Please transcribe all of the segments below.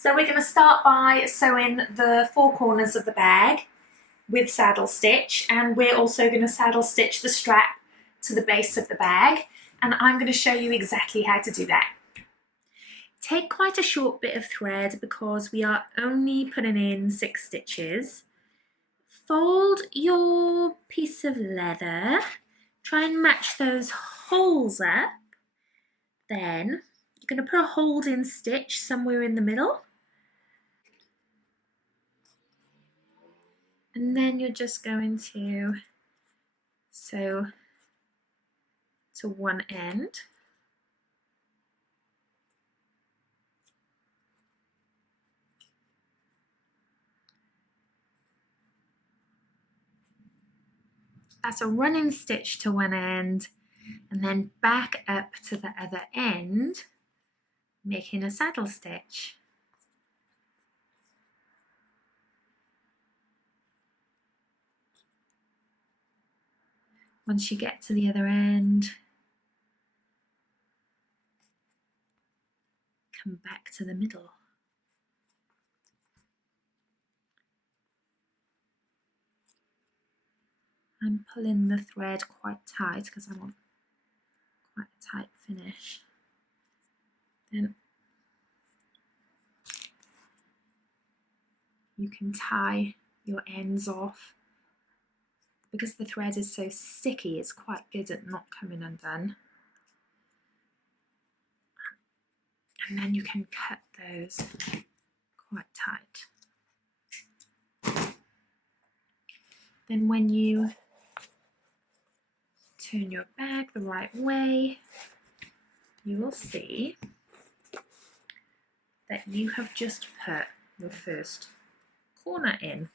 So we're going to start by sewing the four corners of the bag with saddle stitch, and we're also going to saddle stitch the strap to the base of the bag, and I'm going to show you exactly how to do that. Take quite a short bit of thread because we are only putting in 6 stitches. Fold your piece of leather, try and match those holes up, then you're going to put a hold-in stitch somewhere in the middle. And then you're just going to sew to one end. That's a running stitch to one end, and then back up to the other end, making a saddle stitch. Once you get to the other end, come back to the middle. I'm pulling the thread quite tight because I want quite a tight finish. Then you can tie your ends off. Because the thread is so sticky, it's quite good at not coming undone. And then you can cut those quite tight. Then when you turn your bag the right way, you will see that you have just put your first corner in.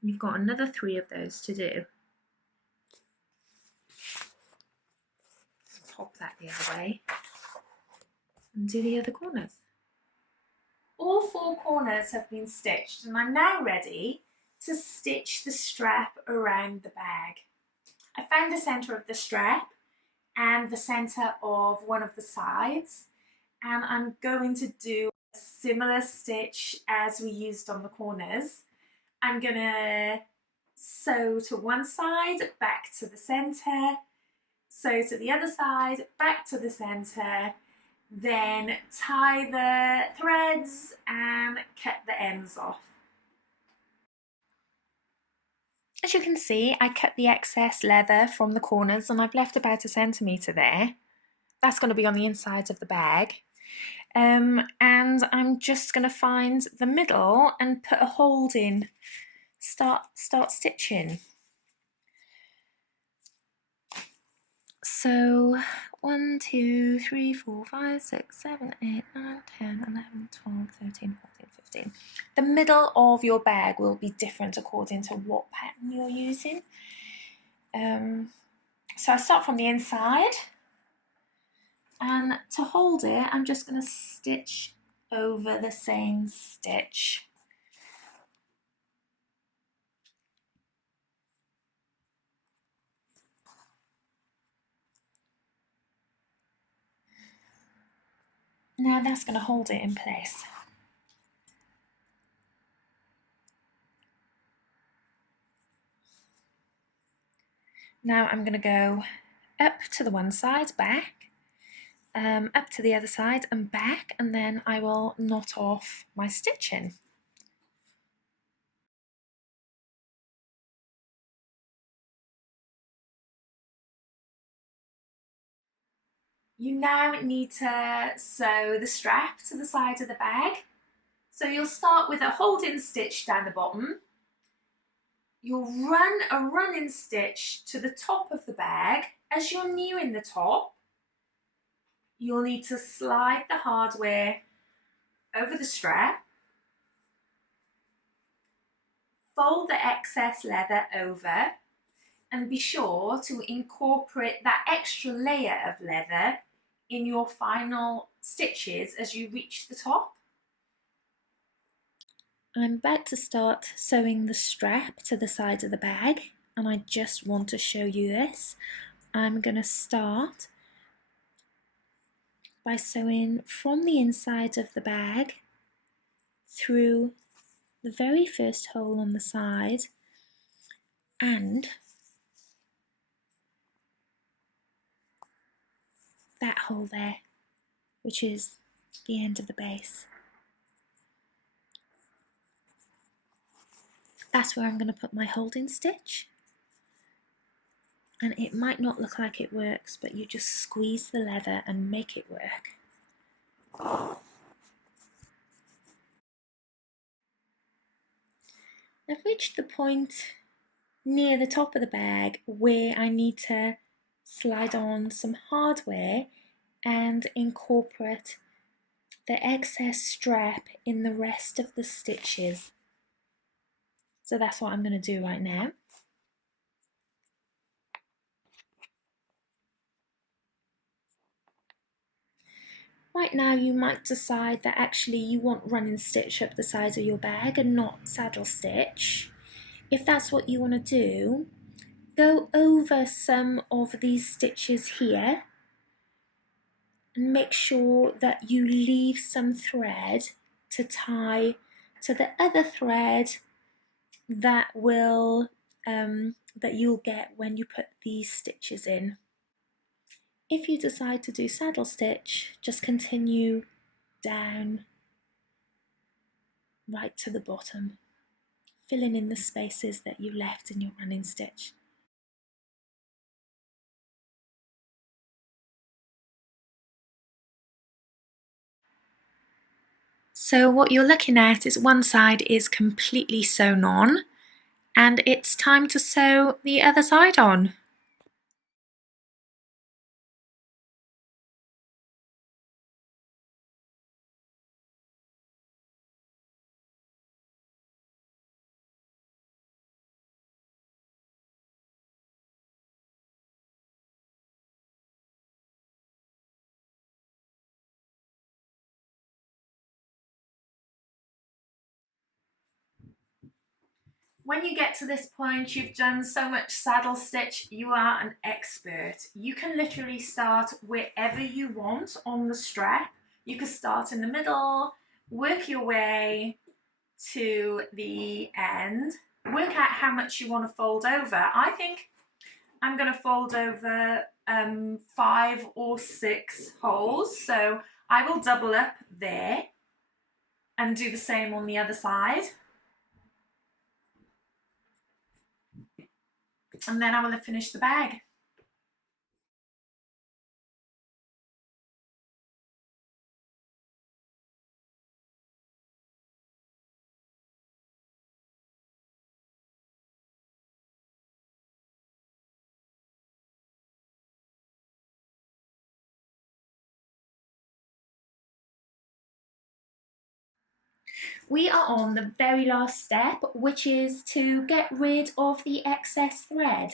You've got another 3 of those to do. Pop that the other way and do the other corners. All 4 corners have been stitched, and I'm now ready to stitch the strap around the bag. I found the centre of the strap and the centre of one of the sides, and I'm going to do a similar stitch as we used on the corners. I'm going to sew to one side, back to the centre, sew to the other side, back to the centre, then tie the threads and cut the ends off. As you can see, I cut the excess leather from the corners and I've left about 1 centimetre there. That's going to be on the inside of the bag. And I'm just going to find the middle and put a hold in, start stitching. So 1, 2, 3, 4, 5, 6, 7, 8, 9, 10, 11, 12, 13, 14, 15. The middle of your bag will be different according to what pattern you're using. So I start from the inside, and to hold it, I'm just going to stitch over the same stitch. Now that's going to hold it in place. Now I'm going to go up to the one side, back, up to the other side and back, and then I will knot off my stitching. You now need to sew the strap to the side of the bag. So you'll start with a hold-in stitch down the bottom. You'll run a run-in stitch to the top of the bag. As you're nearing the top, you'll need to slide the hardware over the strap, fold the excess leather over, and be sure to incorporate that extra layer of leather in your final stitches as you reach the top. I'm about to start sewing the strap to the side of the bag, and I just want to show you this. I'm going to start by sewing from the inside of the bag through the very first hole on the side and that hole there, which is the end of the base. That's where I'm going to put my holding stitch. And it might not look like it works, but you just squeeze the leather and make it work. I've reached the point near the top of the bag where I need to slide on some hardware and incorporate the excess strap in the rest of the stitches. So that's what I'm going to do right now. Right now you might decide that actually you want running stitch up the sides of your bag and not saddle stitch. If that's what you want to do, go over some of these stitches here and make sure that you leave some thread to tie to the other thread that will that you'll get when you put these stitches in. If you decide to do saddle stitch, just continue down right to the bottom, filling in the spaces that you left in your running stitch. So what you're looking at is one side is completely sewn on and it's time to sew the other side on. When you get to this point, you've done so much saddle stitch, you are an expert. You can literally start wherever you want on the strap. You could start in the middle, work your way to the end, work out how much you want to fold over. I think I'm going to fold over 5 or 6 holes, so I will double up there and do the same on the other side. And then I will finish the bag. We are on the very last step, which is to get rid of the excess thread.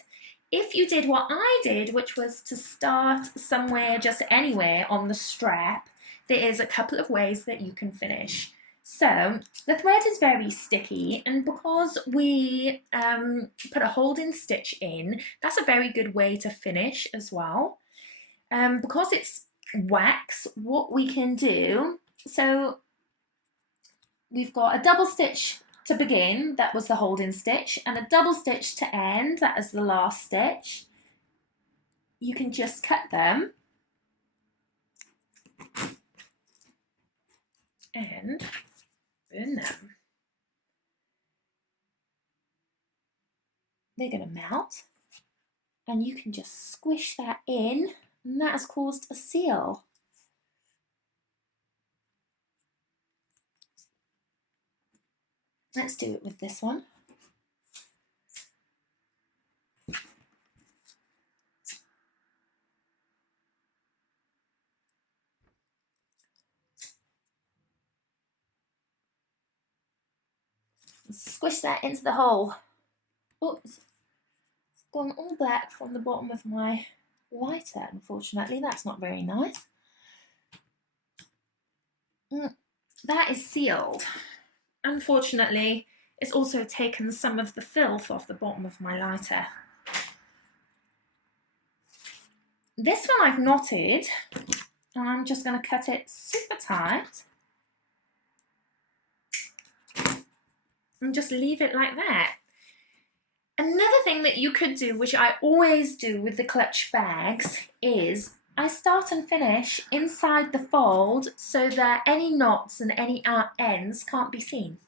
If you did what I did, which was to start somewhere, just anywhere on the strap, there is a couple of ways that you can finish. So the thread is very sticky, and because we put a holding stitch in, that's a very good way to finish as well. Because it's wax, what we can do, so we've got a double stitch to begin, that was the holding stitch, and a double stitch to end, that is the last stitch. You can just cut them and burn them. They're going to melt, and you can just squish that in, and that has caused a seal. Let's do it with this one. Squish that into the hole. Oops, it's gone all black from the bottom of my lighter, unfortunately. That's not very nice. That is sealed. Unfortunately, it's also taken some of the filth off the bottom of my lighter. This one I've knotted, And I'm just going to cut it super tight. And just leave it like that. Another thing that you could do, which I always do with the clutch bags, is I start and finish inside the fold so that any knots and any ends can't be seen.